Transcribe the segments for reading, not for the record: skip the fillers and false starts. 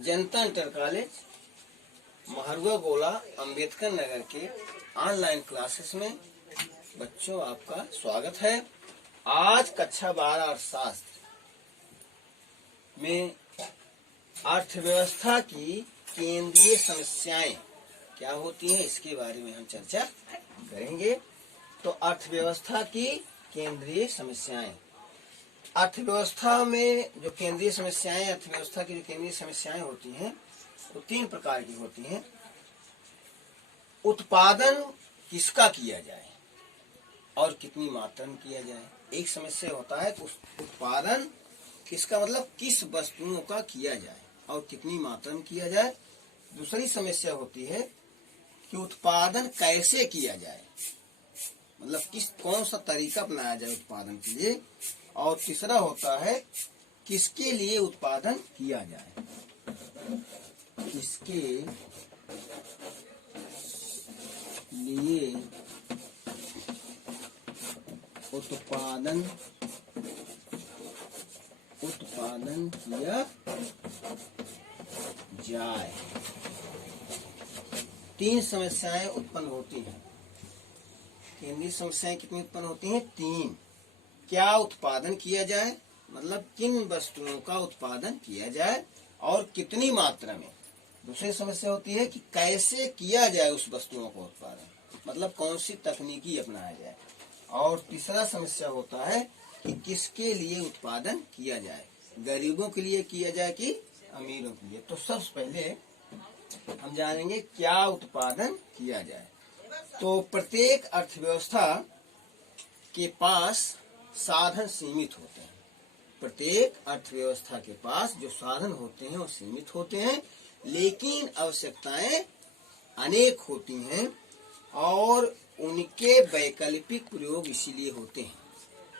जनता inter college Mahrua गोला अंबेडकर नगर के online classes में बच्चों आपका स्वागत है। आज कक्षा 12 अर्थशास्त्र में अर्थव्यवस्था की केंद्रीय समस्याएं क्या होती हैं इसके बारे में हम चर्चा करेंगे। तो अर्थव्यवस्था की केंद्रीय समस्याएं, अर्थव्यवस्था में जो केंद्रीय समस्याएं, अर्थव्यवस्था की जो केंद्रीय समस्याएं होती हैं वो 3 प्रकार की होती हैं। उत्पादन किसका किया जाए और कितनी मात्रा में किया जाए। एक समस्या होता है तो उत्पादन किसका मतलब किस वस्तुओं का किया जाए और कितनी मात्रा में किया जाए। दूसरी समस्या होती है कि उत्पादन कैसे किया जाए, मतलब कौन सा तरीका अपनाया जाए उत्पादन के लिए। और तीसरा होता है किसके लिए उत्पादन किया जाए, किसके लिए उत्पादन किया जाए। 3 समस्याएं उत्पन्न होती हैं। केंद्रीय समस्याएं कितनी उत्पन्न होती हैं? 3। क्या उत्पादन किया जाए, मतलब किन वस्तुओं का उत्पादन किया जाए और कितनी मात्रा में। दूसरी समस्या होती है कि कैसे किया जाए उस वस्तुओं का उत्पादन, मतलब कौन सी तकनीकी अपनाया जाए। और तीसरा समस्या होता है कि किसके लिए उत्पादन किया जाए, गरीबों के लिए किया जाए कि अमीरों के लिए। तो सबसे पहले हम जानेंगे क्या उत्पादन किया जाए। तो प्रत्येक अर्थव्यवस्था के पास साधन सीमित होते हैं। प्रत्येक अर्थव्यवस्था के पास जो साधन होते हैं वो सीमित होते हैं, लेकिन आवश्यकताएं अनेक होती हैं और उनके वैकल्पिक प्रयोग इसीलिए होते हैं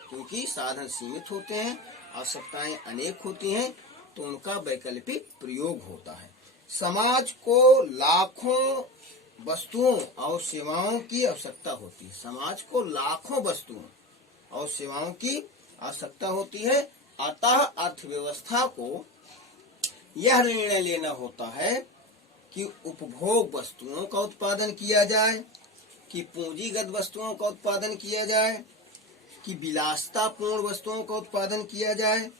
क्योंकि साधन सीमित होते हैं, आवश्यकताएं अनेक होती हैं, तो उनका वैकल्पिक प्रयोग होता है। समाज को लाखों वस्तुओं और सेवाओं की आवश्यकता होती है। समाज को लाखों वस्तुओं और सेवाओं की आवश्यकता होती है। अतः अर्थव्यवस्था को यह निर्णय लेना होता है कि उपभोग वस्तुओं का उत्पादन किया जाए, कि पूंजीगत वस्तुओं का उत्पादन किया जाए, कि विलासितापूर्ण वस्तुओं का उत्पादन किया जाए,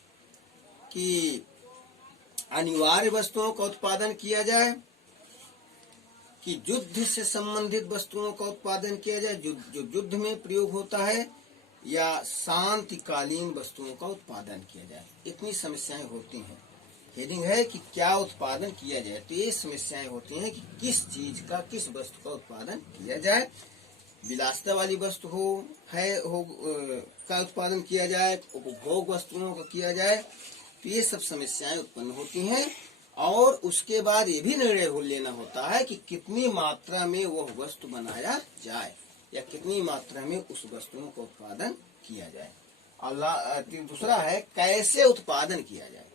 कि अनिवार्य वस्तुओं का उत्पादन किया जाए, कि युद्ध से संबंधित वस्तुओं का उत्पादन किया जाए जो युद्ध में प्रयोग होता है, या शांतिकालीन वस्तुओं का उत्पादन किया जाए। इतनी समस्याएं होती हैं। हेडिंग है कि क्या उत्पादन किया जाए। तो ये समस्याएं होती हैं कि किस चीज का, किस वस्तु का उत्पादन किया जाए। विलासिता वाली वस्तु का उत्पादन किया जाए, उपभोग वस्तुओं का किया जाए। तो ये सब समस्याएं उत्पन्न होती हैं और उसके बाद ये भी निर्णय लेना होता है कि कितनी मात्रा में वह वस्तु बनाया जाए या कितनी मात्रा में उस वस्तुओं का उत्पादन किया जाए। और दूसरा है कैसे उत्पादन किया जाए।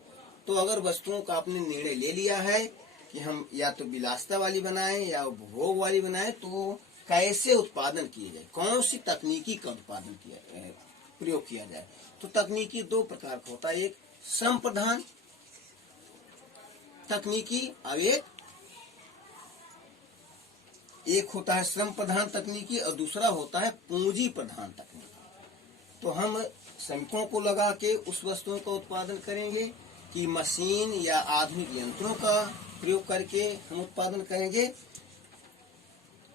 तो अगर वस्तुओं का आपने निर्णय ले लिया है कि हम या तो विलासिता वाली बनाएं या उपभोग वाली बनाएं, तो कैसे उत्पादन किया जाए, कौन सी तकनीकी का उत्पादन प्रयोग किया जाए। तो तकनीकी 2 प्रकार का होता है, एक श्रम प्रधान तकनीकी और एक होता है श्रम प्रधान तकनीकी और दूसरा होता है पूंजी प्रधान तकनीकी। तो हम श्रमिकों को लगा के उस वस्तुओं का उत्पादन करेंगे कि मशीन या आधुनिक यंत्रों का प्रयोग करके हम उत्पादन करेंगे।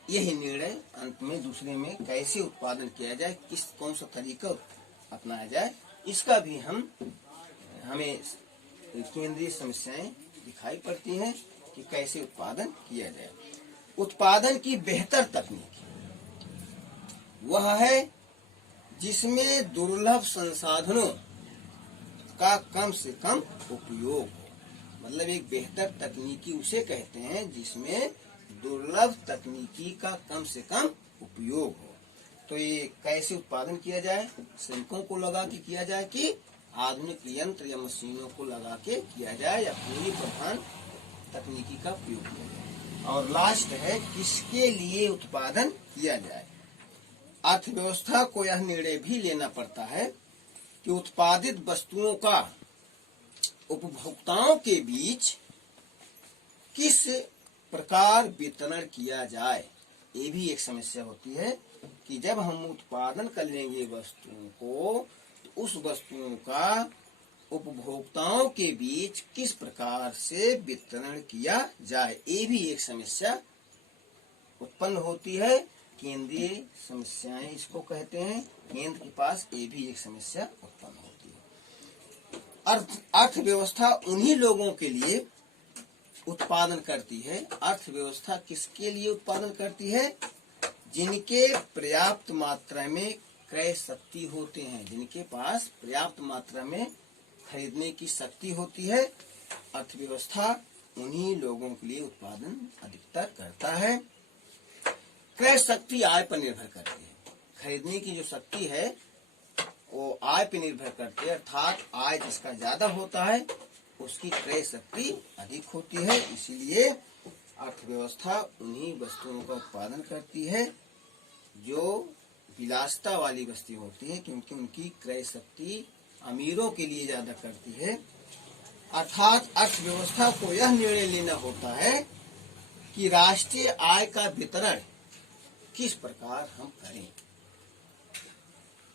यही निर्णय अंत में दूसरे में कैसे उत्पादन किया जाए, कौन सा तरीका अपनाया जाए, इसका भी हमें केंद्रीय समस्याएं दिखाई पड़ती हैं कि कैसे उत्पादन किया जाए। उत्पादन की बेहतर तकनीक वह है जिसमें दुर्लभ संसाधनों का कम से कम उपयोग हो। मतलब एक बेहतर तकनीकी उसे कहते हैं जिसमें दुर्लभ तकनीकी का कम से कम उपयोग हो। तो ये कैसे उत्पादन किया जाए, श्रमिकों को लगा के किया जाए कि आधुनिक यंत्र या मशीनों को लगा के किया जाए या पूंजी प्रधान तकनीकी का प्रयोग किया जाए। और लास्ट है किसके लिए उत्पादन किया जाए। अर्थव्यवस्था को यह निर्णय भी लेना पड़ता है कि उत्पादित वस्तुओं का उपभोक्ताओं के बीच किस प्रकार वितरण किया जाए। ये भी एक समस्या होती है कि जब हम उत्पादन कर लेंगे वस्तुओं को, तो उस वस्तुओं का उपभोक्ताओं के बीच किस प्रकार से वितरण किया जाए। ये भी एक समस्या उत्पन्न होती है। केंद्रीय समस्याएं इसको कहते हैं। केंद्र के पास ये भी एक समस्या उत्पन्न होती है। अर्थव्यवस्था उन्हीं लोगों के लिए उत्पादन करती है। अर्थव्यवस्था किसके लिए उत्पादन करती है? जिनके पर्याप्त मात्रा में क्रय शक्ति होते हैं, जिनके पास पर्याप्त मात्रा में खरीदने की शक्ति होती है। अर्थव्यवस्था उन्हीं लोगों के लिए उत्पादन अधिकतर करता है। क्रय शक्ति आय पर निर्भर करती है। खरीदने की जो शक्ति है वो आय पर निर्भर करती है, अर्थात आय जिसका ज्यादा होता है उसकी क्रय शक्ति अधिक होती है। इसीलिए अर्थव्यवस्था उन्हीं वस्तुओं का उत्पादन करती है जो विलासिता वाली वस्तु होती है, क्योंकि उनकी क्रय शक्ति अमीरों के लिए ज्यादा करती है। अर्थात अर्थव्यवस्था को यह निर्णय लेना होता है कि राष्ट्रीय आय का वितरण किस प्रकार हम करें।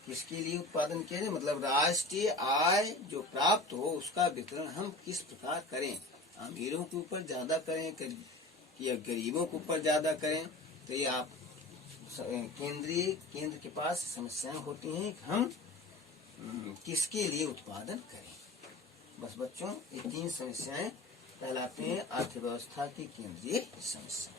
किसके लिए उत्पादन किया जाए, मतलब राष्ट्रीय आय जो प्राप्त हो उसका वितरण हम किस प्रकार करें। अमीरों के ऊपर ज्यादा करें या गरीबों के ऊपर ज्यादा करें। तो ये आप केंद्र के पास समस्याएं होती हैं कि हम किसके लिए उत्पादन करें। बस बच्चों, ये 3 समस्याएं कहलाते हैं अर्थव्यवस्था की केंद्रीय समस्या।